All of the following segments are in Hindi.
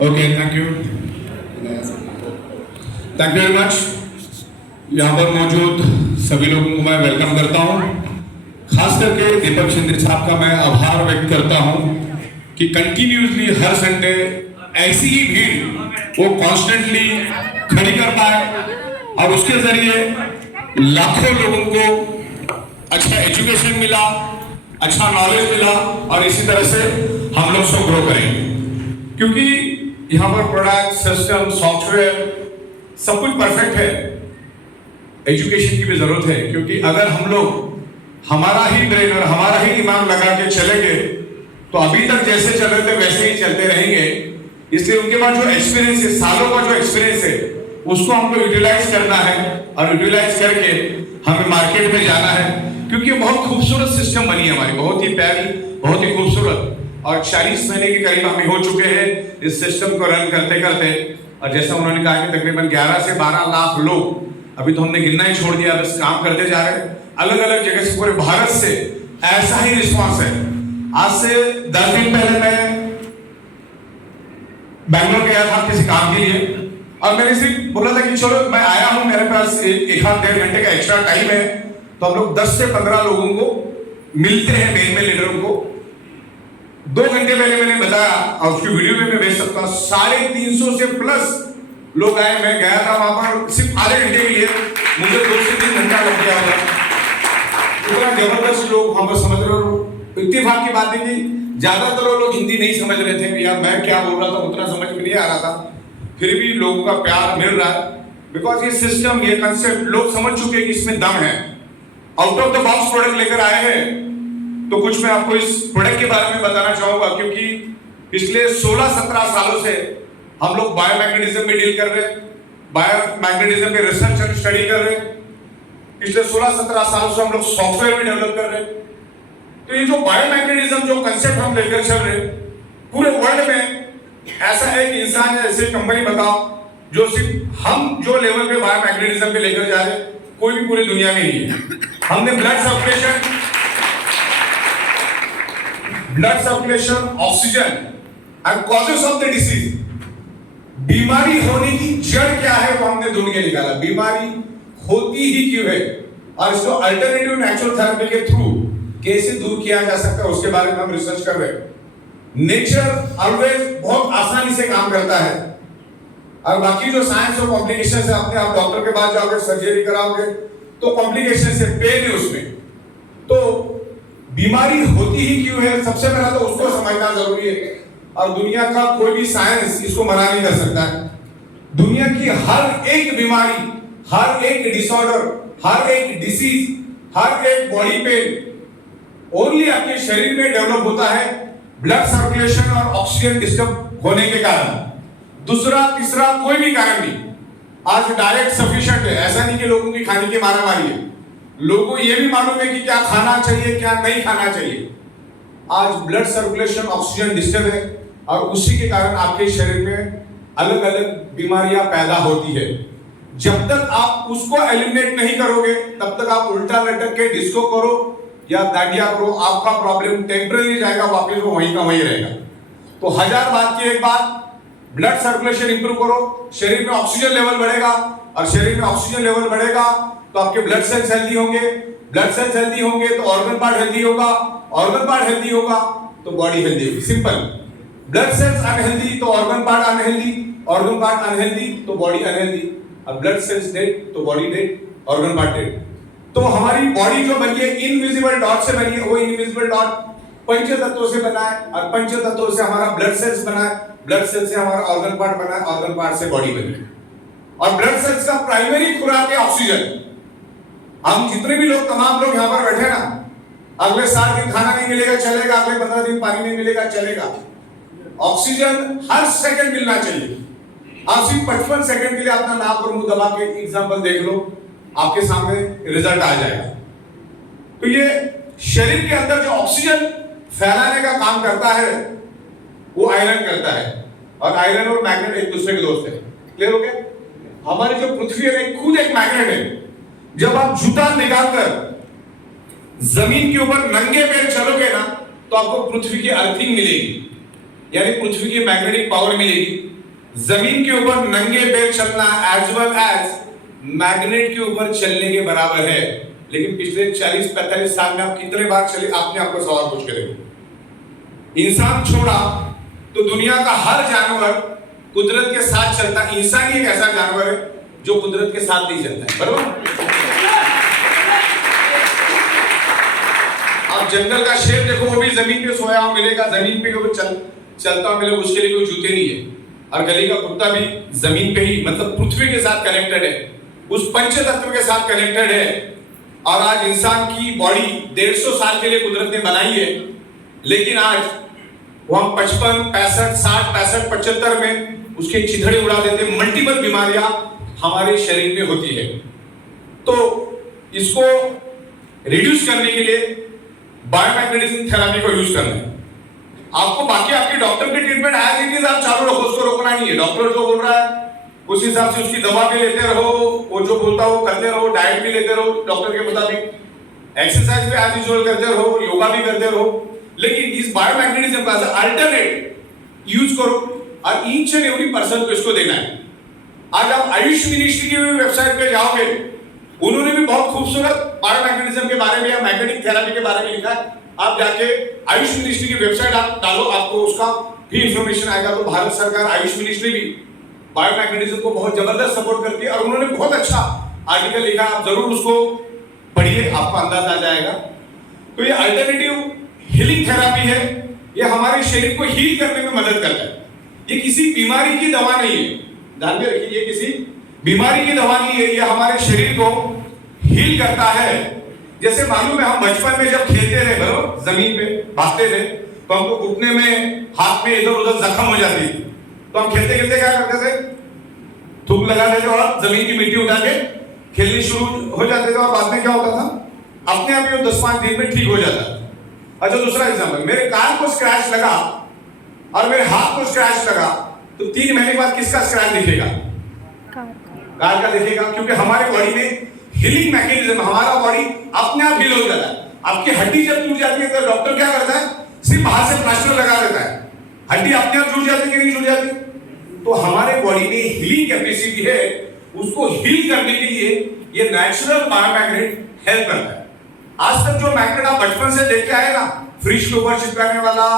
Okay, thank you very much. यहाँ पर मौजूद सभी लोगों को मैं वेलकम करता हूँ। खास करके दीपक शिंदे साहब का मैं आभार व्यक्त करता हूँ कि कंटिन्यूसली हर संडे ऐसी ही भीड़ वो कॉन्स्टेंटली खड़ी कर पाए और उसके जरिए लाखों लोगों को अच्छा एजुकेशन मिला, अच्छा नॉलेज मिला और इसी तरह से हम लोग सब ग्रो करेंगे। क्योंकि यहाँ पर प्रोडक्ट, सिस्टम, सॉफ्टवेयर सब कुछ परफेक्ट है। एजुकेशन की भी जरूरत है, क्योंकि अगर हम लोग हमारा ही ब्रेन और हमारा ही दिमाग लगा के चलेंगे तो अभी तक जैसे चल रहे थे वैसे ही चलते रहेंगे। इसलिए उनके पास जो एक्सपीरियंस है, सालों का जो एक्सपीरियंस है, उसको हमको यूटिलाइज करना है और यूटिलाइज करके हमें मार्केट में जाना है। क्योंकि बहुत खूबसूरत सिस्टम बनी है हमारी, बहुत ही प्यारी, बहुत ही खूबसूरत। और 40 महीने के करीब हमें हो चुके हैं इस सिस्टम को रन करते करते। और जैसा उन्होंने कहा कि तकरीबन 11 से 12 लाख लोग, अभी तो हमने गिनना ही छोड़ दिया, बस काम करते जा रहे हैं। अलग अलग जगह से, पूरे भारत से ऐसा ही रिस्पॉन्स है। आज से 10 दिन पहले मैं बैंगलोर गया था किसी काम के लिए, और मैंने सिर्फ बोला था कि चलो मैं आया हूं, मेरे पास एक आध डेढ़ घंटे का एक्स्ट्रा टाइम है, तो हम लोग 10 से 15 लोगों को मिलते हैं, मेल में लीडरों को। 2 घंटे पहले मैंने बताया और उसकी वीडियो में मैं भेज सकता हूँ, 350 से प्लस लोग आए। मैं गया था वहां पर सिर्फ आधे घंटे के लिए, मुझे 2 से 3 घंटा लग गया होगा। इतना जबरदस्त लोग वहां पर समझ रहे हो। इत्तेफाक की बात है कि ज्यादातर लोग हिंदी नहीं समझ रहे थे, या मैं क्या बोल रहा था उतना समझ में नहीं आ रहा था। फिर भी लोगों का प्यार मिल रहा है, बिकॉज ये सिस्टम, ये कंसेप्ट लोग समझ चुके हैं कि इसमें दम है। Out of the box product लेकर आए हैं। तो कुछ मैं आपको इस प्रोडक्ट के बारे में बताना चाहूंगा, क्योंकि पिछले 16-17 सालों से हम लोग बायोमैग्नेटिज्म में डील कर रहे हैं, बायोमैग्नेटिज्म के रिसर्च एंड स्टडी कर रहे हैं। पिछले 16-17 सालों से हम लोग सॉफ्टवेयर भी डेवलप कर रहे हैं। तो ये जो बायोमैग्नेटिज्म जो कंसेप्ट हम लेकर चल रहे हैं, पूरे वर्ल्ड में ऐसा एक इंसान है, ऐसी कंपनी बताओ जो सिर्फ हम जो लेवल पे बायोमैग्नेटिज्म पे लेकर जा रहे हैं, कोई भी पूरी दुनिया में नहीं है। हमने blood circulation, oxygen and causes of the disease, बीमारी होने की जड़ क्या है वो हमने ढूंढ के निकाला। बीमारी होती ही क्यों है और इसको अल्टरनेटिव नेचुरल थेरेपी के थ्रू कैसे दूर किया जा सकता है, उसके बारे में हम रिसर्च कर रहे हैं। नेचर ऑलवेज बहुत आसानी से काम करता है, और बाकी जो साइंस और कॉम्प्लिकेशन है, अपने आप डॉक्टर के पास जाओगे, सर्जरी कराओगे तो कॉम्प्लिकेशन से पेन है उसमें। तो बीमारी होती ही क्यों है, सबसे पहला तो उसको समझना जरूरी है। और दुनिया का कोई भी साइंस इसको मना नहीं कर सकता है। दुनिया की हर एक बीमारी, हर एक डिसऑर्डर, हर एक डिसीज, हर एक बॉडी पेन ओनली आपके शरीर में डेवलप होता है ब्लड सर्कुलेशन और ऑक्सीजन डिस्टर्ब होने के कारण। दूसरा तीसरा कोई भी कारण नहीं। आज डाइट सफिशिएंट है, ऐसा नहीं कि लोगों की खाने की मारामारी है। लोगों को यह भी मालूम है कि क्या खाना चाहिए, क्या नहीं खाना चाहिए। आज ब्लड सर्कुलेशन, ऑक्सीजन डिस्टर्ब है, और उसी के कारण आपके शरीर में अलग अलग बीमारियां पैदा होती है। जब तक आप उसको एलिमिनेट नहीं करोगे, तब तक आप उल्टा लटक के डिस्को करो या दांडिया करो, आपका प्रॉब्लम टेम्परेरी जाएगा, वापस वो वहीं का वहीं रहेगा। तो 1000 बात की एक बात, ब्लड सर्कुलेशन इंप्रूव करो, शरीर में ऑक्सीजन लेवल बढ़ेगा, और शरीर में ऑक्सीजन लेवल बढ़ेगा तो आपके ब्लड सेल्स हेल्दी होंगे, ब्लड सेल्स हेल्दी होंगे तो ऑर्गन पार्ट हेल्दी होगा, ऑर्गन पार्ट हेल्दी होगा तो बॉडी हेल्दी होगी। सिंपल। ब्लड सेल्स अनहेल्दी तो organ part unhealthy, organ part unhealthy तो बॉडी अनहेल्दी, और ब्लड सेल्स डेड तो body dead, organ part dead. तो हमारी बॉडी जो बनी है इनविजिबल डॉट से बनी है। वो इनविजिबल डॉट पंच तत्वों से बना है, और पंच तत्वों से हमारा ब्लड सेल्स बना है, ब्लड सेल्स से हमारा ऑर्गन पार्ट बना है, ऑर्गन पार्ट से बॉडी बनी है। और ब्लड सेल्स का प्राइमरी खुराक है ऑक्सीजन। हम जितने भी लोग, तमाम लोग यहाँ पर बैठे ना, अगले 7 दिन खाना नहीं मिलेगा चलेगा, अगले 15 दिन पानी नहीं मिलेगा चलेगा, ऑक्सीजन हर सेकंड मिलना चाहिए। आप सिर्फ 55 सेकंड के लिए अपना नाक और मुंह दबा के एग्जांपल देख लो, आपके सामने रिजल्ट आ जाएगा। तो ये शरीर के अंदर जो ऑक्सीजन फैलाने का काम करता है वो आयरन करता है, और आयरन और मैग्नेट एक दूसरे के दोस्त है। क्लियर हो गया? हमारी जो पृथ्वी है खुद एक मैग्नेट है। जब आप जूता निकालकर जमीन के ऊपर नंगे पैर चलोगे ना, तो आपको पृथ्वी की अर्थिंग मिलेगी। यानी पृथ्वी की मैग्नेटिक पावर मिलेगी। जमीन के ऊपर नंगे पैर चलना एज वेल एज मैग्नेट के ऊपर चलने के बराबर है। लेकिन पिछले 40-45 साल में आप कितने बार चले, आपने आपको सवाल पूछ के देखो। इंसान छोड़ा तो दुनिया का हर जानवर कुदरत के साथ चलता, इंसान ही एक ऐसा जानवर है जो कुदरत के साथ नहीं चलता है, बराबर। आप जंगल का शेर देखो, वो भी जमीन पे सोया हुआ मिलेगा, जमीन पे चलता हुआ मिलेगा, उसके लिए कोई जूते नहीं है। और गली का कुत्ता भी जमीन पे ही, मतलब पृथ्वी के साथ कनेक्टेड है, उस पंच तत्व के साथ कनेक्टेड है। और आज इंसान की बॉडी 150 साल के लिए कुदरत ने बनाई है, लेकिन आज वो हम 55, 65, 60, 65, 75 में उसके चिथड़े उड़ा देते। मल्टीपल बीमारियां हमारे शरीर में होती है। तो इसको रिड्यूस करने के लिए बायोमैग्नेटिज्म थेरेपी को यूज करना है। आपको बाकी आपके डॉक्टर की ट्रीटमेंट एज इट इज आप चालू रखो, उसको रोकना नहीं है। डॉक्टर जो बोल रहा है उस हिसाब से उसकी दवा भी लेते रहो, वो जो बोलता हो करते रहो, डाइट भी लेते रहो डॉक्टर के मुताबिक, एक्सरसाइज भी एज यूजुअल करते रहो, योगा भी करते रहो। लेकिन इस बायोमैग्नेटिज्म का अल्टरनेट यूज करो और ईच एंड एवरी पर्सन को इसको देना है। आज आप आयुष मिनिस्ट्री की वेबसाइट पे जाओगे, उन्होंने भी बहुत खूबसूरत बायोमैग्नेटिज्म के बारे में या मैग्नेटिक थेरेपी के बारे में लिखा है। आप जाके आयुष मिनिस्ट्री की वेबसाइट आप डालो, आपको उसका भी इंफॉर्मेशन आएगा। तो भारत सरकार आयुष मिनिस्ट्री भी बायोमैग्नेटिज्म को बहुत जबरदस्त सपोर्ट करती है और उन्होंने बहुत अच्छा आर्टिकल लिखा, आप जरूर उसको पढ़िए, आपको अंदाज आ जाएगा। तो ये अल्टरनेटिव हीलिंग थेरेपी है, ये हमारे शरीर को हील करने में मदद करता है। ये किसी बीमारी की दवा नहीं है, ध्यान में रखिए, ये किसी बीमारी की दवा नहीं है, ये हमारे शरीर को हील करता है। जैसे मालूम है, हम बचपन में जब खेलते रहे, बराबर जमीन पे भागते थे, तो हमको घुटने में, हाथ में इधर उधर जख्म हो जाती थी, तो हम खेलते खेलते क्या करते थे, थूक लगा देते और जमीन की मिट्टी उठा के खेलने शुरू हो जाते थे। और बाद में क्या होता था, अपने आप ही 10-5 दिन में ठीक हो जाता था। अच्छा, दूसरा एग्जाम्पल, मेरे कान को स्क्रैच लगा और मेरे हाथ को स्क्रैच लगा, तो 3 महीने के बाद किसका स्क्रैच दिखेगा? कार का दिखेगा, क्योंकि हमारे बॉडी में हीलिंग मैकेनिज्म, हमारा बॉडी अपने आप हील हो जाता है। आपकी हड्डी जब टूट जाती है तो डॉक्टर क्या करता है, सिर्फ बाहर से प्लास्टर लगा देता है, हड्डी अपने आप जुड़ जाती है कि नहीं जुड़ जाती? तो हमारे बॉडी में हीलिंग कैपेसिटी है, उसको हील करने के लिए ये नेचुरल बायोमैग्नेट हेल्प करता है। आज तक जो मैग्नेट आप बचपन से देखते आए ना, फ्रिज के ऊपर चिपकाने वाला,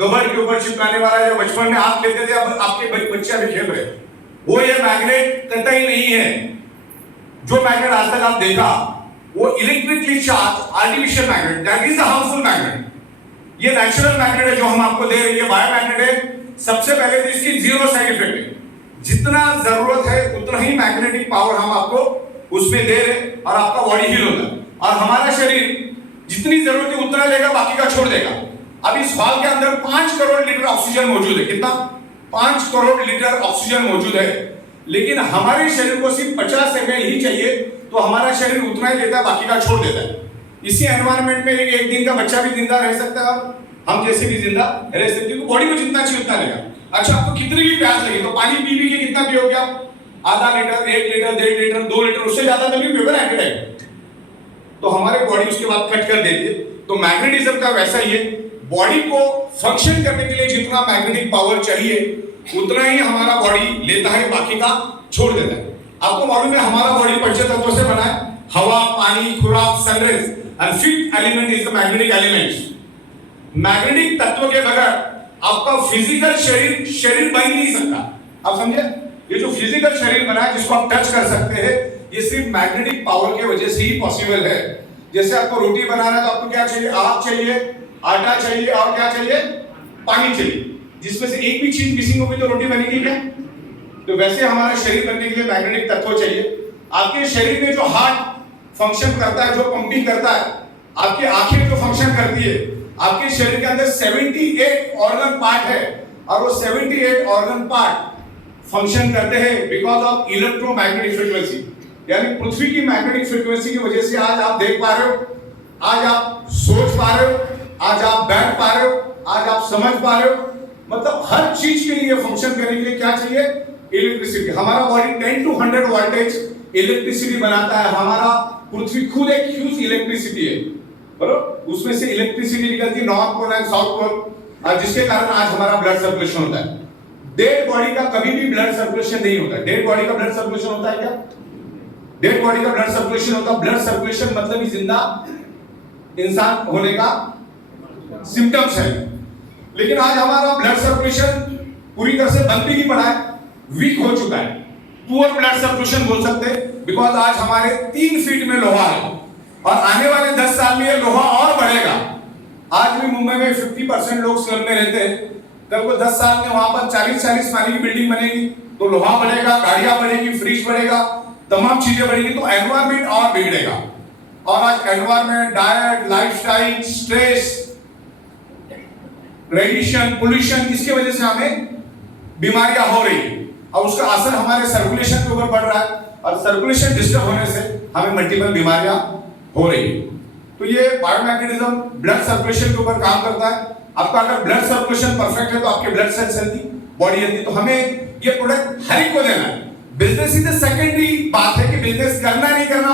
कबर्ड के ऊपर चिपकाने वाला, जो बचपन में आप लेते थे, अब आपके बच्चे अभी खेल रहे, वो ये मैग्नेट कतई नहीं है। जो मैग्नेट आज तक आप देखा वो electrically charge artificial magnet, that is the harmful magnet. ये नेचुरल मैग्नेट है जो हम आपको दे रहे हैं, ये बायोमैग्नेट है। सबसे पहले तो इसकी 0 साइड इफेक्ट है, जितना जरूरत है उतना ही मैग्नेटिक पावर हम आपको उसमें दे रहे हैं और आपका बॉडी हील होता है। और हमारा शरीर जितनी जरूरत है उतना लेगा, बाकी का छोड़ देगा। अब इस हॉल के अंदर 5 करोड़ लीटर ऑक्सीजन मौजूद है। कितना? 5 करोड़ लीटर ऑक्सीजन मौजूद है, लेकिन हमारे शरीर को सिर्फ 50 ml ही चाहिए, तो हमारा शरीर उतना ही लेता है, बाकी का छोड़ देता है। इसी एनवायरनमेंट में एक दिन का बच्चा भी जिंदा रह सकता है, हम जैसे भी जिंदा रह सकते हैं, बॉडी को जितना चाहिए उतना लेगा। अच्छा, आपको कितनी भी प्यास लगे तो पानी पी के कितना पियोगे आप? आधा लीटर, 1 लीटर, 1.5 लीटर, 2 लीटर, उससे ज्यादा तो नहीं पियोगे एट ए टाइम। तो हमारे बॉडी उसके बाद कट कर देती है। तो मैग्नेटिज्म का वैसा ही है, बॉडी को फंक्शन करने के लिए जितना मैग्नेटिक पावर चाहिए उतना ही हमारा बॉडी लेता है, बाकी का छोड़ देता है। आपको मालूम है हमारा बॉडी 5 तत्वों से बना है, हवा, पानी, खुराक, sun rays, and 5th element is the magnetic element. Magnetic तत्व के बगैर आपका फिजिकल शरीर बन नहीं सकता। आप समझे? ये जो फिजिकल शरीर बना है, जिसको आप टच कर सकते हैं, ये सिर्फ मैग्नेटिक पावर की वजह से ही पॉसिबल है। जैसे आपको रोटी बनाना है तो आपको क्या चाहिए? आग चाहिए, आटा चाहिए और क्या चाहिए? पानी चाहिए। जिसमें से एक भी चीज मिसिंग होगी तो रोटी बनेगी क्या? तो वैसे हमारा शरीर बनने के लिए मैग्नेटिक तत्व चाहिए। आपके शरीर में जो हार्ट फंक्शन करता है, जो पंपिंग करता है, आपकी आंखें जो फंक्शन करती है, आपके शरीर के अंदर 78 ऑर्गन पार्ट है और वो 78 ऑर्गन पार्ट फंक्शन करते हैं बिकॉज ऑफ इलेक्ट्रोमैग्नेटिक फ्रीक्वेंसी। यानी पृथ्वी की मैग्नेटिक फ्रीक्वेंसी की वजह से आज आप देख पा रहे हो, आज आप सोच पा रहे हो, आज आप बैठ पा रहे हो, आज आप समझ पा रहे हो। मतलब हर चीज के लिए फंक्शन करने के लिए क्या चाहिए? इलेक्ट्रिसिटी। हमारा बॉडी 10 to 100 वोल्टेज इलेक्ट्रिसिटी बनाता है। हमारा पृथ्वी खुद एक ह्यूज इलेक्ट्रिसिटी है, बराबर? उसमें से इलेक्ट्रिसिटी निकलती है north pole and south pole. और जिसके कारण आज हमारा ब्लड सर्कुलेशन होता है। डेड बॉडी का कभी भी ब्लड सर्कुलेशन नहीं होता। डेड बॉडी का ब्लड सर्कुलेशन होता है क्या? डेड बॉडी का ब्लड सर्कुलेशन होता है। ब्लड सर्कुलेशन मतलब ही जिंदा इंसान होने का सिम्टम्स है। लेकिन आज हमारा ब्लड सर्कुलेशन पूरी तरह से बंद भी नहीं पड़ा है, वीक हो चुका है। पुअर ब्लड सर्कुलेशन बोल सकते हैं, बिकॉज आज हमारे 3 फीट में लोहा है और आने वाले 10 साल में ये लोहा और बढ़ेगा। आज भी मुंबई में 50% लोग स्लम में रहते हैं, कल को 10 साल में वहां पर 40-40 माले की बिल्डिंग बनेगी तो लोहा बढ़ेगा, गाड़ियां बढ़ेगी, फ्रिज बढ़ेगा, तमाम चीजें बढ़ेगी, तो एनवायरमेंट और बिगड़ेगा। और आज environment, diet, lifestyle, stress, radiation, pollution, इसके वजह से हमें बीमारियां हो रही है और उसका असर हमारे सर्कुलेशन के ऊपर पड़ रहा है और सर्कुलेशन डिस्टर्ब होने से हमें मल्टीपल बीमारियां हो रही है। तो ये बायोमैग्नेटिज्म ब्लड सर्कुलेशन के ऊपर काम करता है। आपका अगर ब्लड सर्कुलेशन परफेक्ट है तो आपके blood cells healthy, body healthy, तो हमें ये प्रोडक्ट हर एक को देना है। बिजनेस इज द सेकेंडरी बात है कि बिजनेस करना नहीं करना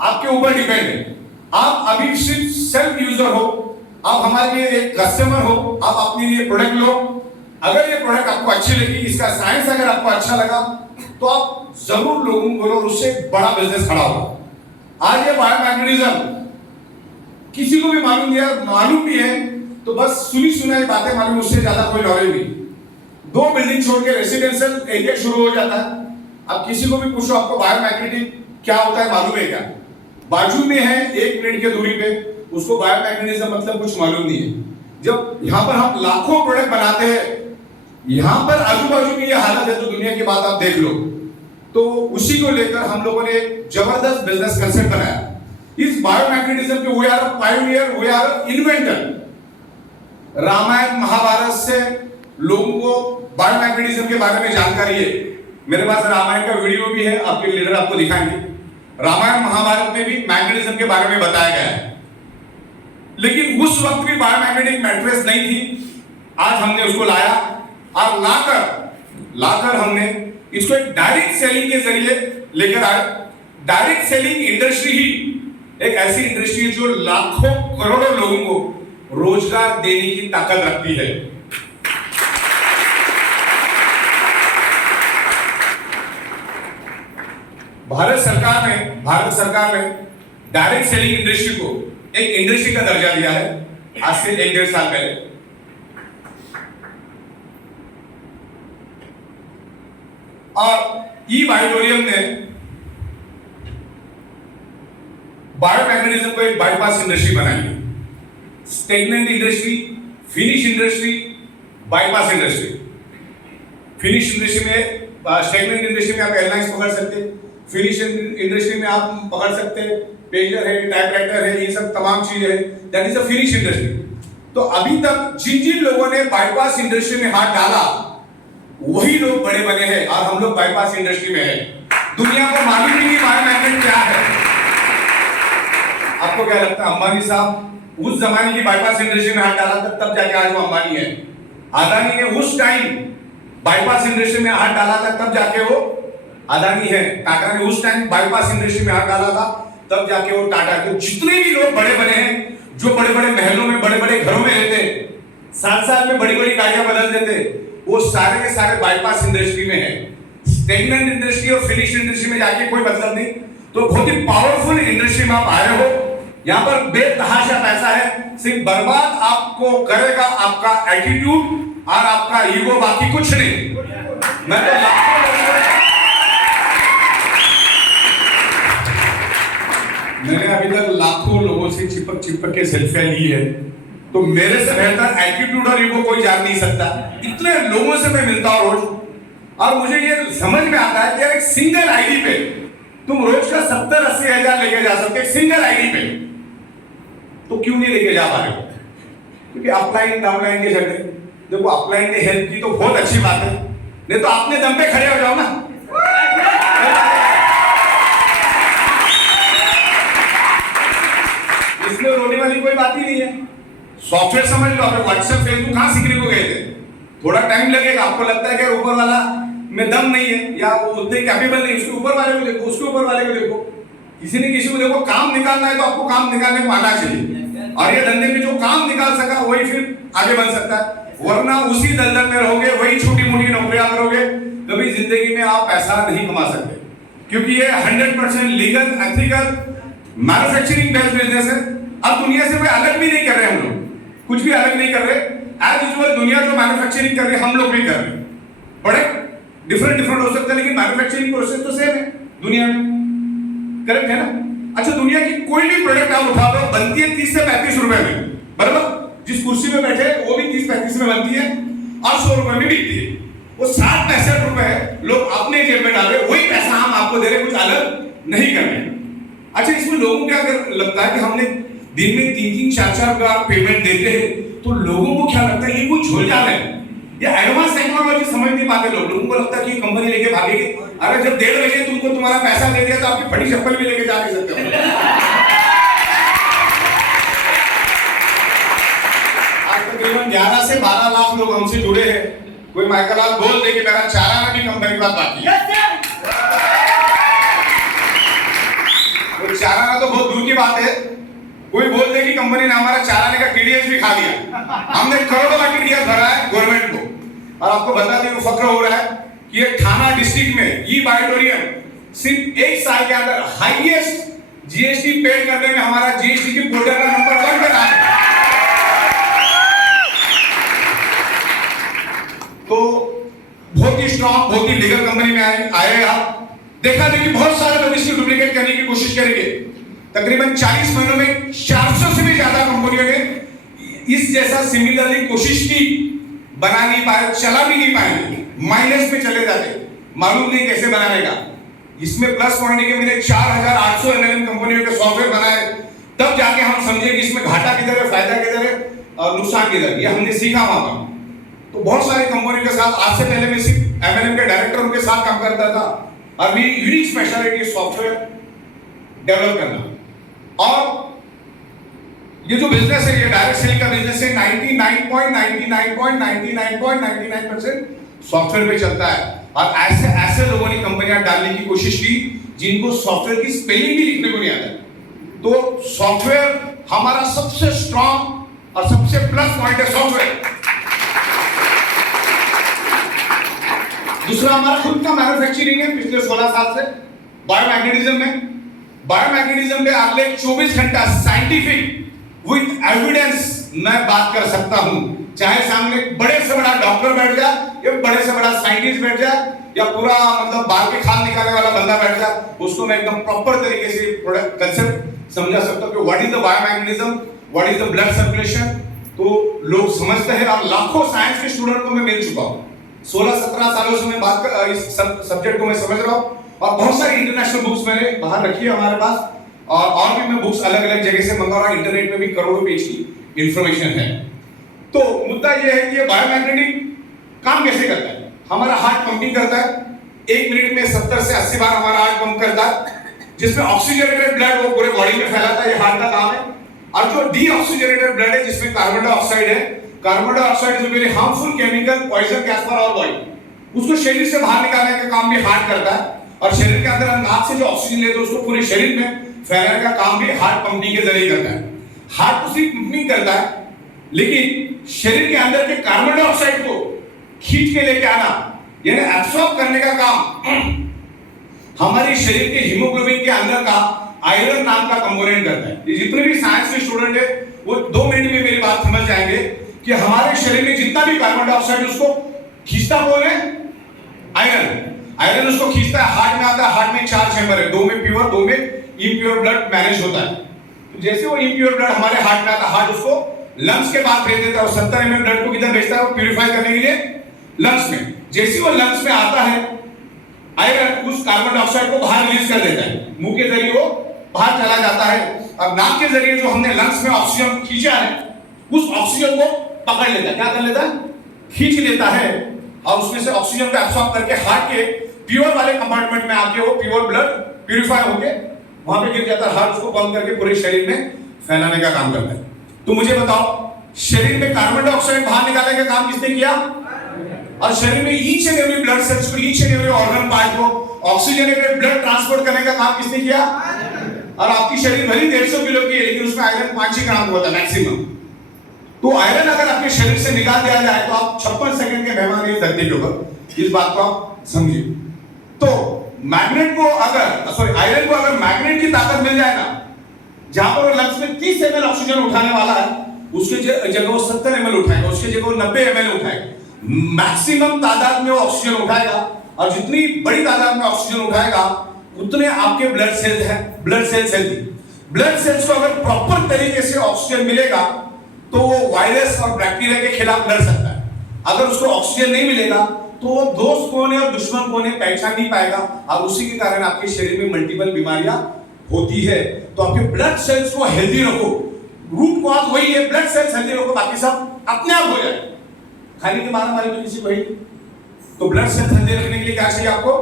आपके ऊपर डिपेंड है। आप अभी सिर्फ सेल्फ यूजर हो, आप हमारे लिए एक कस्टमर हो, आप अपने लिए प्रोडक्ट लो। अगर ये प्रोडक्ट आपको अच्छी लगी, इसका साइंस अगर आपको अच्छा लगा, तो आप जरूर लोगों को बोलो, उससे बड़ा बिजनेस खड़ा होगा। आज ये बायोमैग्नेटिज्म किसी को भी मालूम भी है तो बस सुनी सुनाई बातें मालूम, उससे ज्यादा कोई नॉलेज नहीं। 2 बिल्डिंग छोड़ के रेसिडेंशियल एरिया शुरू हो जाता है। अब किसी को भी पूछो आपको बायोमैग्नेटिक क्या होता है मालूम है क्या? बाजू में है 1 मिनट की दूरी पे, उसको बायोमैग्नेटिज्म मतलब कुछ मालूम नहीं है। जब यहाँ पर हम लाखों प्रोडक्ट बनाते हैं, यहाँ पर आजू बाजू में ये हालत है तो दुनिया की बात आप देख लो। तो उसी को लेकर हम लोगों ने जबरदस्त बिजनेस कंसेप्ट बनाया। इस बायोमैग्नेटिज्म के we are pioneer, we are inventor. Ramayana Mahabharata से लोगों को बायोमैग्नेटिज्म के बारे में जानकारी है। मेरे पास रामायण का वीडियो भी है, आपके लीडर आपको दिखाएंगे। रामायण महाभारत में भी मैग्नेटिज्म के बारे में बताया गया है, लेकिन उस वक्त भी बायोमैग्नेटिक मैट्रेस नहीं थी। आज हमने उसको लाया और लाकर हमने इसको एक डायरेक्ट सेलिंग के जरिए लेकर आए। डायरेक्ट सेलिंग इंडस्ट्री ही एक ऐसी इंडस्ट्री है जो लाखों करोड़ों लोगों को रोजगार देने की ताकत रखती है। भारत सरकार ने डायरेक्ट सेलिंग इंडस्ट्री को एक इंडस्ट्री का दर्जा दिया है आज से 1-1.5 साल पहले। और ई बायोटोरियम ने बायोमैग्नेटिज्म को एक बाईपास इंडस्ट्री बनाई है। Stagnant industry, finish industry, bypass industry. Finish industry में, स्टेगनेंट इंडस्ट्री में आप एयरलाइंस पकड़ सकते हैं, फिनिश इंडस्ट्री में आप पकड़ सकते हैं पेजर है, टाइपराइटर है, ये सब तमाम चीजें है, that is the finish industry. तो अभी तक जिन लोगों ने बाईपास इंडस्ट्री में हाथ डाला वही लोग बड़े बने हैं और हम लोग बाईपास इंडस्ट्री में हैं। दुनिया को मालूम नहीं कि बायोमैग्नेट क्या है। आपको क्या लगता है अंबानी साहब उस जमाने की बाईपास इंडस्ट्री में हाथ डाला था, तब जाके आज वो अंबानी है। अदानी ने उस टाइम बाईपास इंडस्ट्री में हाथ डाला था, तब जाके वो अदानी है। टाटा ने उस टाइम बाईपास इंडस्ट्री में हाथ डाला था, तब जाके वो टाटा। तो जितने भी लोग बड़े बने हैं, जो बड़े बड़े महलों में, बड़े बड़े घरों में रहते हैं, साल में बड़ी बड़ी गाड़ियां बदल देते, वो सारे के सारे बाईपास इंडस्ट्री में है। स्टेगनेंट इंडस्ट्री और फिनिश इंडस्ट्री में जाके कोई मतलब नहीं। तो बहुत ही पावरफुल इंडस्ट्री में आप आए हो, यहाँ पर बेतहाशा पैसा है। सिर्फ बर्बाद आपको करेगा आपका एटीट्यूड और आपका ईगो, बाकी कुछ नहीं। मैं मैंने अभी तक लाखों लोगों से चिपक के सेल्फियां ली है, तो मेरे से बेहतर एटीट्यूड और ईगो कोई जान नहीं सकता। इतने लोगों से मैं मिलता हूं रोज, और मुझे ये समझ में आता है कि एक सिंगल आईडी पे तुम रोज का 70-80 हजार लेके जा सकते, सिंगल आईडी पे, तो क्यों नहीं लेके जा पा रहे हो? क्योंकि अपलाइन डाउनलाइन के झगड़े। देखो, अपलाइन ने हेल्प की तो बहुत अच्छी बात है, नहीं तो अपने दम पे खड़े हो जाओ ना। इसमें रोने वाली कोई बात ही नहीं है। सॉफ्टवेयर समझ लो, आप व्हाट्सएप फेसबुक कहां सीखने को गए थे? थोड़ा टाइम लगेगा, आपको लगता है कि ऊपर वाला में दम नहीं है या वो उतने कैपेबल नहीं, उसके ऊपर वाले को देखो, उसके ऊपर वाले को देखो, किसी ने किसी को देखो। काम निकालना है तो आपको काम निकालने को आना चाहिए। और ये धंधे में जो काम निकाल सका वही फिर आगे बढ़ सकता है, वरना उसी दलदल में रहोगे, वही छोटी मोटी नौकरियां करोगे, कभी जिंदगी में आप पैसा नहीं कमा सकते। क्योंकि ये 100% legal ethical manufacturing based business है। अब दुनिया से कोई अलग भी नहीं कर रहे, हम लोग कुछ भी अलग नहीं कर रहे। एज यूजुअल दुनिया जो मैन्युफैक्चरिंग कर रही है हम लोग भी कर रहे हैं। बड़े डिफरेंट हो सकता है लेकिन मैन्युफैक्चरिंग प्रोसेस तो सेम है दुनिया में, करेक्ट है ना। अच्छा, दुनिया की कोई भी प्रोडक्ट आप उठा लो बनती है 30 से 35 रुपए में, बराबर। जिस कुर्सी में बैठे वो भी 30-35 में बनती है और 100 रुपए में बिकती है। वो 60-65 रुपए लोग अपने जेब में डाल रहे, वही पैसा हम आपको दे रहे, कुछ अलग नहीं कर रहे। अच्छा, इसमें लोगों को क्या लगता है कि हमने दिन में 3-3, 4-4 बार पेमेंट देते हैं, तो लोगों को क्या लगता है ये कुछ झोलझाल है, ये एडवांस टेक्नोलॉजी समझ नहीं पाते लोग। लोगों को लगता है कि कंपनी लेके भागेगी, अरे जब 1:30 बजे तुमको तुम्हारा पैसा दे दिया तो आपकी फटी चप्पल भी लेके जा नहीं सकते हो। आज तकरीबन 11 से 12 लाख लोग हमसे जुड़े हैं। कोई माइकल लाल बोल दे कि मेरा चाराना भी कंपनी की बात बाकी है। चाराना तो बहुत दूर की बात है। कोई बोल दे कि कंपनी ने हमारा चाराने का टीडीएस भी खा लिया। हमने करोड़ों का टीडीएस भरा है गवर्नमेंट को। और आपको बता दें फक्र हो रहा है कि ये थाना डिस्ट्रिक्ट में ई बायोटोरियम सिर्फ 1 साल के अंदर हाईएस्ट जीएसटी पे करने में हमारा जीएसटी की पोर्टल का नंबर 1 पे नाम है। तो बहुत ही स्ट्रॉन्ग, बहुत ही लीगल कंपनी में आए आप। देखा देखी बहुत सारे लोग इसकी डुप्लीकेट करने की कोशिश करेंगे। तकरीबन 40 महीनों में 400 से भी ज्यादा कंपनियों ने इस जैसा सिमिलरली कोशिश की, बना नहीं पाए, चला भी नहीं पाए, माइनस में चले जाते, मालूम नहीं कैसे बनाने का। इसमें प्लस पॉइंट है कि मैंने 4800 एमएलएम कंपनियों के सॉफ्टवेयर बनाए, तब जाके हम समझे कि इसमें घाटा किधर है, फायदा किधर है और नुकसान किधर। ये हमने सीखा वहां पर। तो बहुत सारी कंपनियों के साथ, आज से पहले मैं सिर्फ एमएलएम के डायरेक्टर उनके साथ काम करता था। अभी यूनिक स्पेशलिटी सॉफ्टवेयर डेवलप करना। और ये जो बिजनेस है, ये डायरेक्ट सेल का बिजनेस है, 99.99.99.99% सॉफ्टवेयर पे चलता है। और ऐसे लोगों ने कंपनियां डालने की कोशिश की जिनको सॉफ्टवेयर की स्पेलिंग भी लिखने को नहीं आता। तो सॉफ्टवेयर हमारा सबसे स्ट्रॉन्ग और सबसे प्लस पॉइंट है सॉफ्टवेयर। दूसरा हमारा खुद का मैन्युफैक्चरिंग है पिछले 16 साल से बायोमैग्नेटिज्म में। बायोमैग्नेटिज्म पे अगले 24 घंटा साइंटिफिक विद एविडेंस मैं बात कर सकता हूं। चाहे सामने बड़े से बड़ा डॉक्टर बैठ जाए या बड़े से बड़ा साइंटिस्ट बैठ जाए या पूरा मतलब बाल के खाल निकालने वाला बंदा बैठ जाए, उसको मैं एकदम प्रॉपर तरीके से प्रोडक्ट कंसेप्ट समझा सकता हूं कि what is the biomagnetism, what is the blood circulation. तो लोग समझते हैं और लाखों साइंस के स्टूडेंट को मैं मिल चुका हूं। 16-17 सालों से मैं बात इस सब्जेक्ट को मैं समझ रहा हूं। और बहुत सारी इंटरनेशनल बुक्स मैंने बाहर रखी है हमारे पास, और भी मैं बुक्स अलग अलग जगह से मंगा रहा हूं। इंटरनेट में भी करोड़ों पेज की इंफॉर्मेशन है। तो मुद्दा यह है कि ये बायोमैग्नेटिक काम कैसे करता है। हमारा हार्ट पंपिंग करता है, 1 मिनट में 70 से 80 बार हमारा हार्ट पंप करता है, जिसमें ऑक्सीजनेटेड ब्लड वो पूरे बॉडी में फैलाता है। ये हार्ट का काम है। और जो डीऑक्सीजनेटेड ब्लड है जिसमें कार्बन डाइऑक्साइड है, carbon dioxide is a very harmful chemical, poison gas for our body, उसको शरीर से बाहर निकालने का काम भी हार्ट करता है। और शरीर के अंदर हम नाक से जो ऑक्सीजन लेते हैं उसको पूरे शरीर में फैलाने का काम भी हार्ट पंपिंग के जरिए करता है। हार्ट तो सिर्फ पंपिंग करता है, लेकिन शरीर के अंदर के कार्बन डाइऑक्साइड को खींच के लेके आना यानी एब्सॉर्ब करने का काम हमारे शरीर के हीमोग्लोबिन के अंदर का आयरन नाम का कंपोनेंट करता है। ये जितने भी साइंस के स्टूडेंट है वो 2 मिनट में मेरी बात समझ जाएंगे कि हमारे शरीर में जितना भी कार्बन डाइऑक्साइड उसको खींचता कौन है? आयरन। आयरन उसको खींचता है, हार्ट में आता है। हार्ट में 4 चैम्बर है, 2 में प्योर, 2 में इम्प्योर ब्लड मैनेज होता है। तो जैसे वो इम्प्योर ब्लड हमारे हार्ट में आता है, हार्ट उसको लंग्स के पास भेज देता है और 70 ml ब्लड को किधर भेजता है? वो प्यूरिफाई करने के लिए लंग्स में। जैसे वो लंग्स में आता है आयरन उस कार्बन डाइऑक्साइड को बाहर रिलीज कर देता है, मुंह के जरिए वो बाहर चला जाता है। और नाक के जरिए जो हमने लंग्स में ऑक्सीजन खींचा है उस ऑक्सीजन को पकड़ लेता है। क्या कर लेता है? खींच लेता है और उसमें से ऑक्सीजन को एब्सॉर्ब करके हार्ट के प्योर वाले कंपार्टमेंट में आके वो प्योर ब्लड प्यूरिफाई होके वहां पे गिर जाता है। हार्ट उसको पंप करके पूरे शरीर में फैलाने का काम करता है। तो मुझे बताओ, शरीर में कार्बन डाइऑक्साइड बाहर निकालने का काम किसने किया? और शरीर में each and every blood cells को, each and every organ part को ऑक्सीजनेटेड ब्लड ट्रांसपोर्ट करने का काम किसने किया? और आपकी शरीर भली 150 किलो की है, लेकिन उसमें आयरन 5 ग्राम होता है मैक्सिमम। तो आयरन अगर आपके शरीर से निकाल दिया जाए तो आप 56 सेकंड के मेहमान हैं धरती के ऊपर। इस बात को आप समझिए। तो मैग्नेट को अगर आयरन को अगर मैग्नेट की ताकत मिल जाए ना, जहां पर वो लक्ष्य में 30 ml ऑक्सीजन उठाने वाला है, उसके जगह वो 70 ml उठाएगा, उसके जगह वो 90 ml उठाएगा। मैक्सिमम तादाद में वो ऑक्सीजन उठाएगा, और जितनी बड़ी तादाद में ऑक्सीजन उठाएगा उतने आपके ब्लड सेल्स हैं, blood cells healthy. Blood cells को अगर प्रॉपर तरीके से ऑक्सीजन मिलेगा तो वो वायरस और बैक्टीरिया के खिलाफ लड़ सकता है। अगर उसको ऑक्सीजन नहीं मिलेगा तो वो दोस्त कौन है और दुश्मन कौन है पहचान नहीं पाएगा, और उसी के कारण आपके शरीर में मल्टीपल बीमारियां होती है। तो आपके ब्लड सेल्स को हेल्दी रखो, रूट कॉज वही है, ब्लड सेल्स हेल्दी रखो, बाकी सब अपने आप हो जाए। खाने की मारा मारी तो किसी को ही। तो ब्लड सेल्स हेल्दी रखने के लिए क्या चाहिए आपको?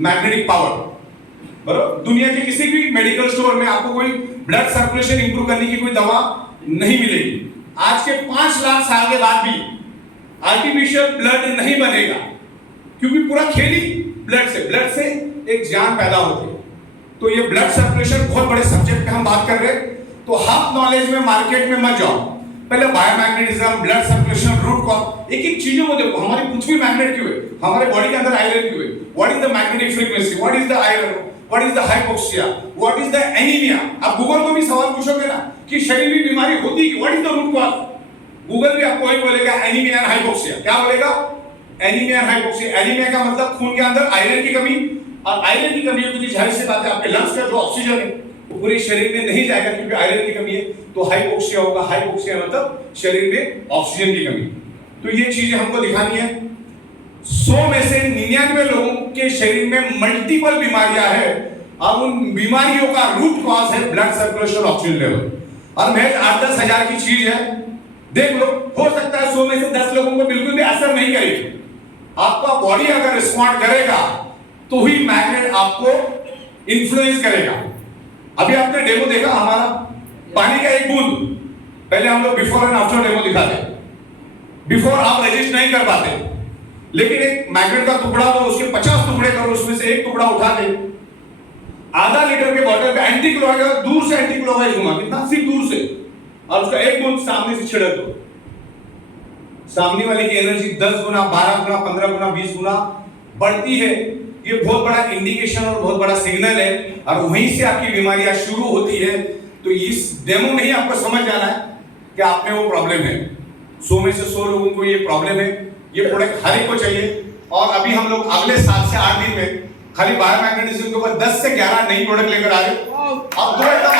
Magnetic power. बराबर, दुनिया के किसी भी मेडिकल स्टोर में आपको कोई ब्लड सर्कुलेशन इंप्रूव करने की कोई दवा नहीं मिलेगी। आज के 5 लाख साल के बाद भी आर्टिफिशियल ब्लड नहीं बनेगा, क्योंकि पूरा खेल ही ब्लड से एक जान पैदा होती है। तो ये ब्लड सर्कुलेशन बहुत बड़े सब्जेक्ट पे हम बात कर रहे हैं, तो हाफ नॉलेज में मार्केट में मत जाओ। पहले biomagnetism, blood circulation, root cause, एक एक चीजों को देखो। हमारी पृथ्वी मैग्नेट क्यों है? हमारे बॉडी के अंदर आयरन क्यों है? What is the magnetic frequency? What is the iron? What is the hypoxia? What is the anaemia? आप गूगल को भी सवाल पूछोगे ना कि शरीर में बीमारी होती है, what is the root cause? Google भी आपको वही बोलेगा, एनीमिया एंड हाइपोक्सिया। क्या बोलेगा? Anaemia and hypoxia. एनीमिया का मतलब खून के अंदर आयरन की कमी, और आयरन की कमी होगी तो जाहिर सी बात है आपके लंग्स का जो ऑक्सीजन है वो पूरे शरीर में नहीं जाएगा, क्योंकि आयरन की कमी है। तो हाइपोक्सिया होगा। हाइपोक्सिया मतलब शरीर में ऑक्सीजन की कमी। तो ये चीजें हमको दिखानी है। 100 में से 99 लोगों के शरीर में मल्टीपल बीमारियां हैं, और उन बीमारियों का रूट कॉज है ब्लड सर्कुलेशन, ऑक्सीजन लेवल। और महज 8-10 हजार की चीज है, देख लो। हो सकता है 100 में से 10 लोगों को बिल्कुल भी असर नहीं करेगी। आपका बॉडी अगर रिस्पॉन्ड करेगा तो ही मैग्नेट आपको इन्फ्लुएंस करेगा। अभी आपने डेमो देखा हमारा, पानी का एक बूंद। पहले हम लोग बिफोर एंड आफ्टर डेमो दिखाते। बिफोर आप रजिस्ट नहीं कर पाते, लेकिन एक मैग्नेट का टुकड़ा हो, उसके 50 टुकड़े करो, उसमें से एक टुकड़ा उठा के आधा लीटर के बॉटल पे एंटी क्लॉकवाइज, दूर से एंटी क्लॉकवाइज घुमा, कितना? सिर्फ दूर से, और उसका एक बूंद सामने से छिड़क दो। सामने वाले की एनर्जी 10 गुना, 12 गुना, 15 गुना, 20 गुना बढ़ती है। ये बहुत बड़ा इंडिकेशन और बहुत बड़ा सिग्नल है, और वहीं से आपकी बीमारियां शुरू होती है। तो इस डेमो में ही आपको समझ जाना है कि आप में वो प्रॉब्लम है। 100 में से 100 लोगों को ये प्रॉब्लम है। ये प्रोडक्ट हर एक को चाहिए। और अभी हम लोग अगले 7 से 8 दिन में खाली बायोमैग्नेटिज्म के ऊपर 10 से 11 नई प्रोडक्ट लेकर आ रहे। अब 2 एकदम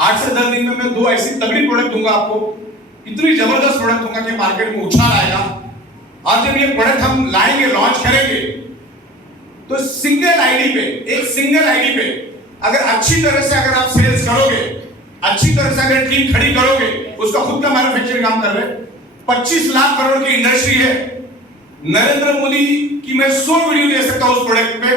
8 से 10 दिन में मैं 2 ऐसी तगड़ी प्रोडक्ट दूंगा आपको, इतनी जबरदस्त प्रोडक्ट दूंगा कि मार्केट में उछाल आएगा। और जब ये प्रोडक्ट हम लाएंगे, लॉन्च करेंगे, तो सिंगल आईडी पे, एक सिंगल आईडी पे अगर अच्छी तरह से अगर आप सेल्स करोगे, अच्छी तरह से अगर टीम खड़ी करोगे, उसका खुद का मैन्युफैक्चरिंग काम कर रहे, 25 लाख करोड़ की इंडस्ट्री है। नरेंद्र मोदी की मैं 100 वीडियो दे सकता हूं उस प्रोडक्ट पे,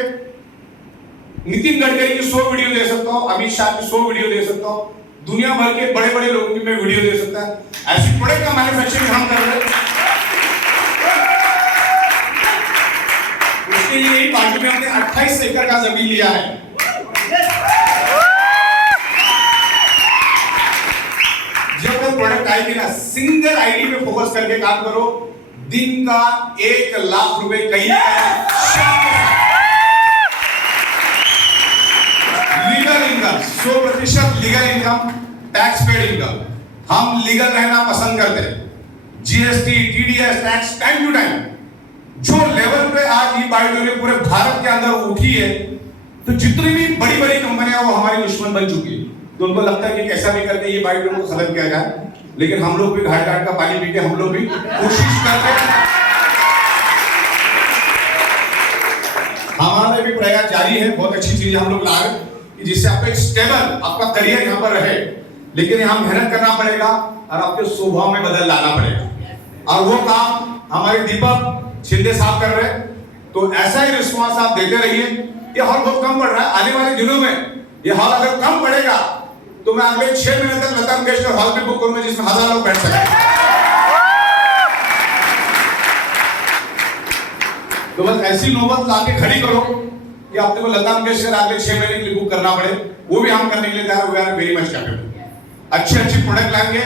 नितिन गडकरी की 100 वीडियो दे सकता हूं, अमित शाह की 100 वीडियो दे सकता हूं, दुनिया भर के बड़े बड़े लोगों की मैं वीडियो दे सकता है। ऐसी प्रोडक्ट का मैन्युफैक्चरिंग हम कर रहे हैं। उसके लिए पार्टी में हमने 28 एकड़ का जमीन लिया है। जब वो प्रोडक्ट आएगी ना, सिंगल आईडी पे फोकस करके काम करो। दिन का 1 लाख रुपए कहीं legal income, 100% legal income, tax paid income. हम लीगल रहना पसंद करते हैं। GST, TDS tax time to time. जो लेवल पे आज ये बायोटेक पूरे भारत के अंदर उठी है, तो जितनी भी बड़ी बड़ी कंपनियां वो हमारी दुश्मन बन चुकी है। तो उनको लगता है कि कैसा भी करके ये बायोटेक को खत्म किया जाए, लेकिन हम लोग भी घाट घाट का पानी पी के हम लोग भी कोशिश करते हैं। हमारा भी प्रयास जारी है। बहुत अच्छी चीज हम लोग ला रहे हैं जिससे आपका एक स्टेबल आपका करियर यहाँ पर रहे, लेकिन यहाँ मेहनत करना पड़ेगा और आपके स्वभाव में बदल लाना पड़ेगा। और वो काम हमारे दीपक शिंदे साहब कर रहे हैं। तो ऐसा ही रिस्पॉन्स आप देते रहिए। ये हॉल बहुत कम पड़ रहा है, आने वाले दिनों में ये हॉल अगर कम पड़ेगा तो मैं अगले 6 महीने तक लता मंगेशकर हॉल भी बुक करूंगा, जिसमें 1000 लोग बैठ सकें। तो बस ऐसी नौबत लाके खड़ी करो कि अपने को लता मंगेशकर अगले 6 महीने के लिए बुक करना पड़े, वो भी हम करने के लिए तैयार, we are very much capable. अच्छी प्रोडक्ट लाएंगे,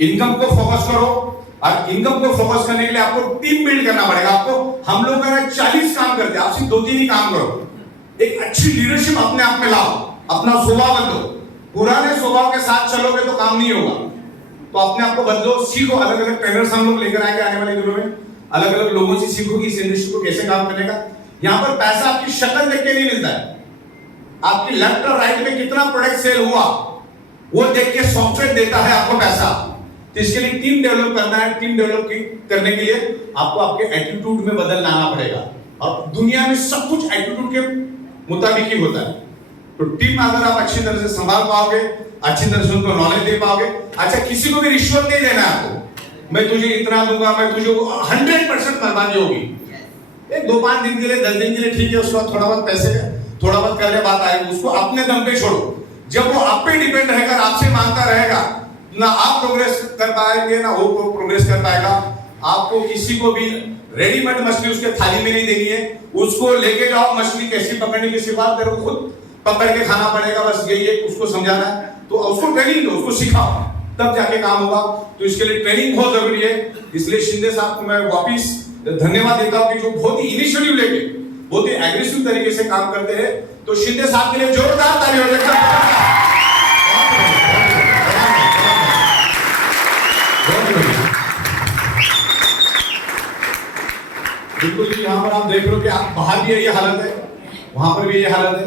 इनकम को फोकस करो, और इनकम को फोकस करने के लिए आपको टीम बिल्ड करना पड़ेगा। आपको हम लोग का 40 काम करते हैं, आप सिर्फ 2-3 ही काम करो। एक अच्छी लीडरशिप अपने आप में लाओ, अपना स्वभाव बदलो। पुराने स्वभाव के साथ चलोगे तो काम नहीं होगा, तो अपने आप को बदलो, सीखो। अलग अलग ट्रेनर्स हम लोग लेकर आएंगे आने वाले दिनों में, अलग अलग लोगों से सीखो कि इस इंडस्ट्री को कैसे काम करने का। यहाँ पर पैसा आपकी शक्ल देख के नहीं मिलता है, आपकी लेफ्ट और राइट में कितना प्रोडक्ट सेल हुआ वो देख के सॉफ्टवेयर देता है आपको पैसा। तो इसके लिए टीम डेवलप करना है। टीम डेवलप करने के लिए आपको आपके एटीट्यूड में बदल लाना पड़ेगा, और दुनिया में सब कुछ एटीट्यूड के मुताबिक ही होता है। तो टीम अगर आप अच्छी तरह से संभाल पाओगे, अच्छी तरह से उनको नॉलेज दे पाओगे। अच्छा, किसी को भी रिश्वत नहीं देना है आपको, मैं तुझे इतना दूंगा, मैं तुझे 100% बर्बादी होगी। एक 2-5 दिन के लिए, 10 दिन के लिए ठीक है, उसके बाद थोड़ा बहुत पैसे, थोड़ा बहुत करने बात आएगी, उसको अपने दम पे छोड़ो। जब वो आप पे डिपेंड रहेगा, आपसे मांगता रहेगा, ना आप प्रोग्रेस कर पाएंगे ना वो प्रोग्रेस कर पाएगा। आपको किसी को भी रेडीमेड मछली उसके थाली में नहीं देनी है, उसको लेके जाओ, मछली कैसी पकड़ने की सिखा, तेरे को खुद पकड़ के खाना पड़ेगा, बस यही है, उसको समझाना है। तो उसको ट्रेनिंग दो, उसको सिखाओ, तब जाके काम होगा। तो इसके लिए ट्रेनिंग बहुत जरूरी है। इसलिए शिंदे साहब को मैं वापिस धन्यवाद देता हूं कि जो बहुत ही इनिशिएटिव लेके बहुत ही एग्रेसिव तरीके से काम करते हैं। तो शिंदे साहब के लिए जोरदार ताली हो जाए। बिल्कुल जी, यहाँ पर आप देख रहे हो कि आप बाहर भी ये हालत है, वहां पर भी ये हालत है,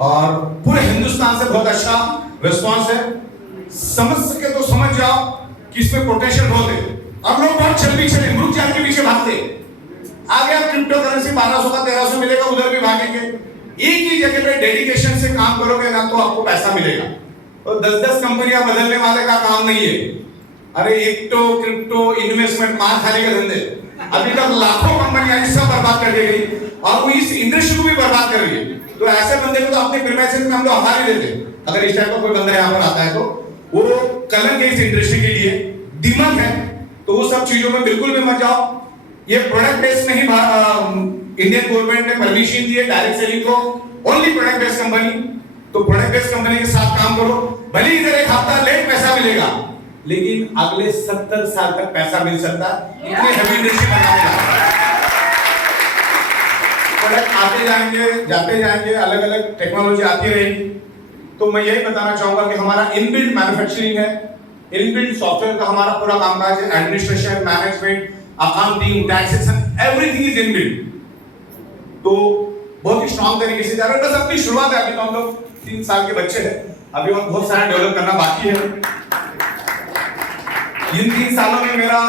और पूरे हिंदुस्तान से बहुत अच्छा रिस्पांस है। समझ सके तो समझ जाओ कि इसमें पोटेंशियल बहुत है, और लोग बहुत चले मुल्क जान के पीछे भागते। आगे आप क्रिप्टो करेंसी 1200 का 1300 मिलेगा, उधर भी भागेंगे। एक ही जगह पे डेडिकेशन से काम करोगे ना, तो आपको पैसा मिलेगा। और 10-10 कंपनियां बदलने वाले का काम नहीं है। अरे एक तो क्रिप्टो इन्वेस्टमेंट मार खाने के धंधे, अभी तक लाखों कंपनियां सब बर्बाद कर गई, और वो इस इंडस्ट्री को भी बर्बाद कर रही है। तो ऐसे बंदे को तो अपने प्रीमाइसेस में हम लोग हटा ही देते। अगर इस टाइप का कोई बंदा यहाँ पर आता है तो वो कलंक है इस इंडस्ट्री के लिए, दीमक है। तो वो सब चीजों में बिल्कुल भी मत जाओ। ये प्रोडक्ट बेस्ड नहीं, इंडियन गवर्नमेंट ने परमिशन दी है डायरेक्ट सेलिंग को, ओनली प्रोडक्ट बेस्ड कंपनी। तो प्रोडक्ट बेस्ड कंपनी के साथ काम करो, भले इधर एक हफ्ता लेट पैसा मिलेगा, लेकिन अगले 70 साल तक पैसा मिल सकता है। इतनी हेवी इंडस्ट्री बनाने प्रोडक्ट आते जाएंगे, जाते जाएंगे, अलग अलग टेक्नोलॉजी आती रहेगी। तो मैं यही बताना चाहूंगा कि हमारा इनबिल्ट मैन्युफैक्चरिंग है, इनबिल्ट सॉफ्टवेयर का हमारा पूरा कामकाज है। Administration, management, accounting, taxation, everything is inbuilt. तो बहुत ही स्ट्रांग तरीके से जा रहा है। बस अपनी शुरुआत है, अभी तो हम लोग 3 साल के बच्चे हैं, अभी और बहुत सारा डेवलप करना बाकी है। इन 3 सालों में मेरा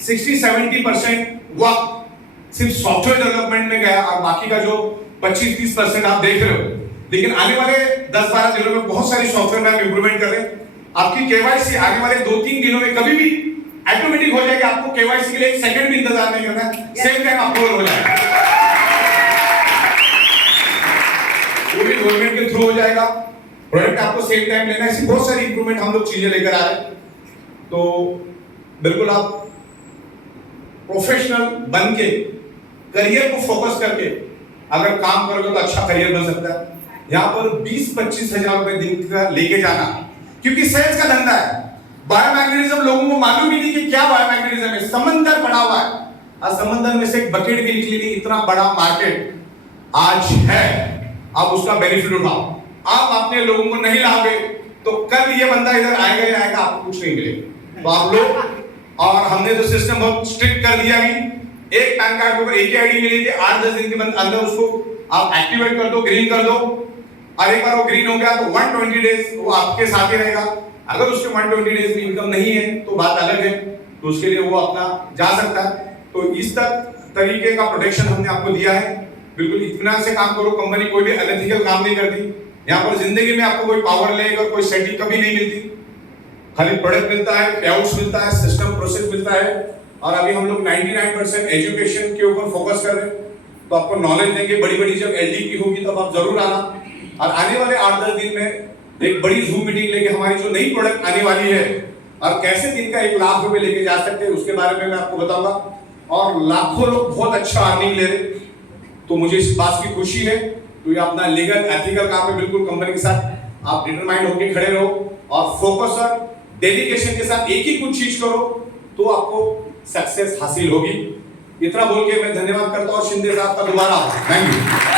60-70% वक्त सिर्फ सॉफ्टवेयर डेवलपमेंट में गया, और बाकी का जो 25-30% आप देख रहे हो। लेकिन आने वाले 10-12 दिनों में बहुत सारी सॉफ्टवेयर में हम इंप्रूवमेंट कर रहे हैं। आपकी केवाईसी आने वाले 2-3 दिनों में कभी भी ऑटोमेटिक हो जाएगी। आपको केवाईसी के लिए 1 सेकंड भी इंतजार नहीं करना है, सेम टाइम अप्रूवल हो जाएगा, वो भी गवर्नमेंट के थ्रू हो जाएगा। प्रोडक्ट आपको सेम टाइम लेना है। ऐसी बहुत सारी इंप्रूवमेंट हम लोग चीजें लेकर आ रहे हैं। तो बिल्कुल आप प्रोफेशनल बन के करियर को फोकस करके अगर काम करोगे तो अच्छा करियर बन सकता है। यहाँ पर 20-25 हजार रुपए दिन का लेके जाना, क्योंकि सेल्स का धंधा है। बायोमैग्नेटिज्म लोगों को मालूम ही नहीं कि क्या बायोमैग्नेटिज्म है। समंदर पड़ा हुआ है, और समंदर में से एक बकेट भी निकली नहीं। इतना बड़ा मार्केट आज है, आप उसका बेनिफिट उठाओ। आप अपने लोगों को नहीं लाओगे तो कल ये बंदा इधर आएगा ही आएगा, आपको कुछ नहीं मिलेगा। तो आप लोग, और हमने तो सिस्टम बहुत स्ट्रिक्ट कर दिया भी, एक पैन कार्ड के ऊपर एक ही आईडी मिलेगी। 8-10 दिन के अंदर उसको आप एक्टिवेट कर दो, ग्रीन कर दो, और एक बार वो ग्रीन हो गया तो 120 डेज वो आपके साथ ही रहेगा। अगर उसके 120 डेज में इनकम नहीं है तो बात अलग है, तो उसके लिए वो अपना जा सकता है। तो इस तरीके का प्रोटेक्शन हमने आपको दिया है। बिल्कुल इत्मीनान से काम करो। कंपनी कोई भी अनएथिकल काम नहीं करती। यहाँ पर जिंदगी में आपको कोई पावर लेकर कोई सेटिंग कभी नहीं मिलती। खाली प्रोडक्ट मिलता है, पेआउट्स मिलता है, सिस्टम प्रोसेस मिलता है। और अभी हम लोग 99% एजुकेशन के ऊपर फोकस कर रहे हैं। तो आपको नॉलेज देंगे। बड़ी जब एलडीपी होगी तब आप जरूर आना। और आने वाले 8-10 दिन में एक बड़ी जूम मीटिंग लेके हमारी जो नई प्रोडक्ट आने वाली है और कैसे दिन का 1 लाख रुपए लेके जा सकते हैं उसके बारे में मैं आपको बताऊंगा। और लाखों लोग बहुत अच्छा अर्निंग ले रहे, तो मुझे इस बात की खुशी है। क्योंकि अपना लीगल एथिकल काम है, बिल्कुल कंपनी के साथ आप डिटरमाइंड होकर खड़े रहो और फोकस और डेडिकेशन के साथ एक ही कुछ चीज करो तो आपको सक्सेस हासिल होगी। इतना बोल के मैं धन्यवाद करता हूं शिंदे साहब का दोबारा थैंक यू।